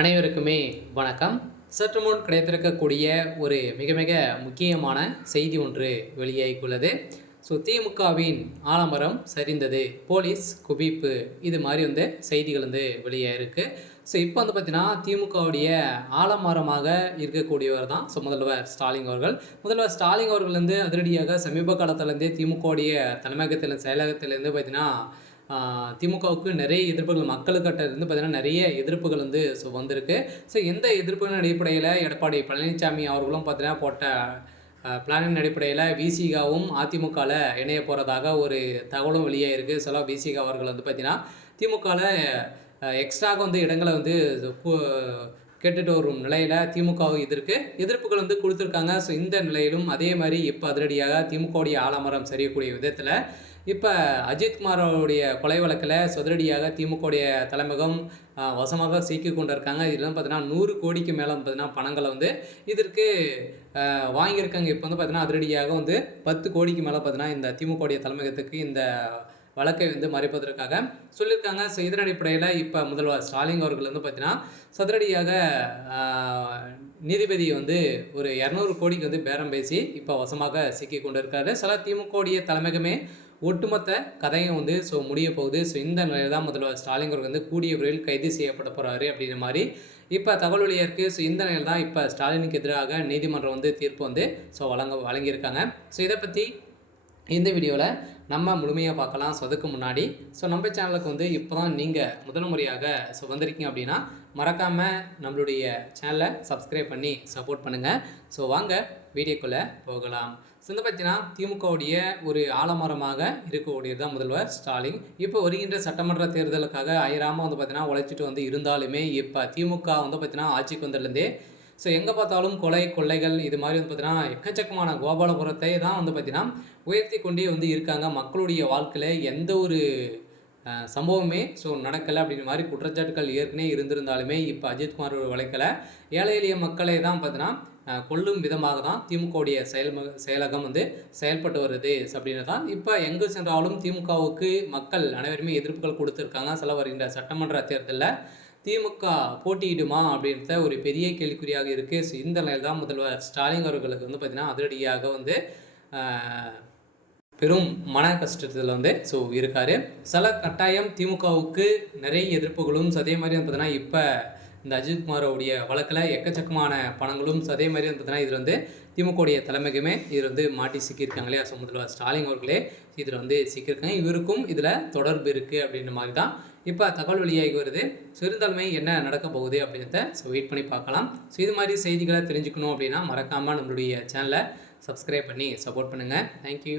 அனைவருக்குமே வணக்கம். சற்று முன் கிடைத்திருக்கக்கூடிய ஒரு மிக மிக முக்கியமான செய்தி ஒன்று வெளியாகியுள்ளது. திமுகவின் ஆலமரம் சரிந்தது, போலீஸ் குவிப்பு, இது மாதிரி செய்திகள் வெளியாயிருக்கு. இப்போ பார்த்தீங்கன்னா திமுகவுடைய ஆலமரமாக இருக்கக்கூடியவர் தான் முதல்வர் ஸ்டாலின் அவர்கள். முதல்வர் ஸ்டாலின் அவர்கள் அதிரடியாக சமீப காலத்திலேருந்தே திமுகவுடைய தலைமையகத்தில் செயலகத்திலேருந்து பார்த்தீங்கன்னா திமுகவுக்கு நிறைய எதிர்ப்புகள் மக்களுக்கிட்ட இருந்து பார்த்தீங்கன்னா நிறைய எதிர்ப்புகள் வந்திருக்கு. எந்த எதிர்ப்புகளின் அடிப்படையில் எடப்பாடி பழனிசாமி அவர்களும் பார்த்தீங்கன்னா போட்ட பிளானின் அடிப்படையில் விசிகாவும் அதிமுகவில் இணைய போகிறதாக ஒரு தகவலும் வெளியாகிருக்கு. விசிகா அவர்கள் பார்த்தீங்கன்னா திமுகவில் எக்ஸ்ட்ராக இடங்களை கேட்டுட்டு வரும் நிலையில் திமுக எதிர்ப்புகள் கொடுத்துருக்காங்க. இந்த நிலையிலும் அதே மாதிரி இப்போ அதிரடியாக திமுகவுடைய ஆலமரம் சரியக்கூடிய விதத்தில் இப்போ அஜித்குமாரோடைய கொலை வழக்கில் அதிரடியாக திமுகவுடைய தலைமையகம் வசமாக சிக்கி கொண்டு இருக்காங்க. இதில் பார்த்தீங்கன்னா 100 கோடிக்கு மேலே பார்த்தீங்கன்னா பணங்களை இதற்கு வாங்கியிருக்காங்க. இப்போ பார்த்தீங்கன்னா அதிரடியாக 10 கோடிக்கு மேலே பார்த்தீங்கன்னா இந்த திமுகவுடைய தலைமையகத்துக்கு இந்த வழக்கை மறைப்பதற்காக சொல்லியிருக்காங்க. இதன் அடிப்படையில் இப்போ முதல்வர் ஸ்டாலின் அவர்கள் பார்த்தீங்கன்னா சதுரடியாக நீதிபதி ஒரு 200 கோடிக்கு பேரம் பேசி இப்போ வசமாக சிக்கி கொண்டு இருக்காரு. திமுகவுடைய தலைமையகமே ஒட்டுமொத்த கதையும் முடிய போகுது. இந்த நிலையில் தான் முதல்வர் ஸ்டாலின் அவர்கள் கூடிய விரைவில் கைது செய்யப்பட போகிறாரு அப்படிங்கிற மாதிரி இப்போ தகவல் வெளியாக இருக்குது. இந்த நிலையில் தான் இப்போ ஸ்டாலினுக்கு எதிராக நீதிமன்றம் தீர்ப்பு வழங்கியிருக்காங்க. இதை பற்றி இந்த வீடியோவில் நம்ம முழுமையாக பார்க்கலாம். அதுக்கு முன்னாடி நம்ம சேனலுக்கு இப்போ தான் நீங்கள் முதல் முறையாக வந்திருக்கீங்க அப்படின்னா மறக்காமல் நம்மளுடைய சேனலை சப்ஸ்கிரைப் பண்ணி சப்போர்ட் பண்ணுங்கள். வாங்க வீடியோக்குள்ளே போகலாம். பார்த்தீங்கன்னா திமுகவுடைய ஒரு ஆலமரமாக இருக்கக்கூடியது தான் முதல்வர் ஸ்டாலின். இப்போ வருகின்ற சட்டமன்ற தேர்தலுக்காக அயராமல் பார்த்தீங்கன்னா உழைச்சிட்டு இருந்தாலுமே இப்போ திமுக பார்த்தீங்கன்னா ஆட்சிக்கு வந்ததுலேருந்தே எங்கே பார்த்தாலும் கொள்ளைகள் இது மாதிரி பார்த்தீங்கன்னா எக்கச்சக்கமான கோபாலபுரத்தை தான் பார்த்தீங்கன்னா உயர்த்தி கொண்டே இருக்காங்க. மக்களுடைய வாழ்க்கையில் எந்த ஒரு சம்பவமே நடக்கலை அப்படிங்கிற மாதிரி குற்றச்சாட்டுகள் ஏற்கனவே இருந்திருந்தாலுமே இப்போ அஜித்குமார் வழக்கில் ஏழை எளிய மக்களை தான் பார்த்தீங்கன்னா கொல்லும் விதமாக தான் திமுகவுடைய செயலகம் செயல்பட்டு வருது அப்படின்னு தான் இப்போ எங்கு சென்றாலும் திமுகவுக்கு மக்கள் அனைவருமே எதிர்ப்புகள் கொடுத்துருக்காங்க. வருகின்ற சட்டமன்ற தேர்தலில் திமுக போட்டியிடுமா அப்படின்ற ஒரு பெரிய கேள்விக்குறியாக இருக்குது. இந்த நிலையில் தான் முதல்வர் ஸ்டாலின் அவர்களுக்கு பார்த்தீங்கன்னா அதிரடியாக பெரும் மன கஷ்டத்தில் இருக்கார். கட்டாயம் திமுகவுக்கு நிறைய எதிர்ப்புகளும் அதே மாதிரி பார்த்தீங்கன்னா இப்போ இந்த அஜித்குமாரோடைய வழக்கில் எக்கச்சக்கமான பணங்களும் அதே மாதிரி பார்த்தீங்கன்னா இதில் திமுகவுடைய தலைமைக்குமே இதில் மாட்டி சிக்கியிருக்காங்க இல்லையா. முதல்வர் ஸ்டாலின் அவர்களே இதில் சிக்கியிருக்காங்க. இவருக்கும் இதில் தொடர்பு இருக்குது அப்படின்ற மாதிரி தான் இப்போ தகவல் வெளியாகி வருது. இருந்தாலுமே என்ன நடக்க போகுது அப்படின்றத வெயிட் பண்ணி பார்க்கலாம். இது மாதிரி செய்திகளை தெரிஞ்சுக்கணும் அப்படின்னா மறக்காமல் நம்மளுடைய சேனலை சப்ஸ்கிரைப் பண்ணி சப்போர்ட் பண்ணுங்கள். தேங்க்யூ.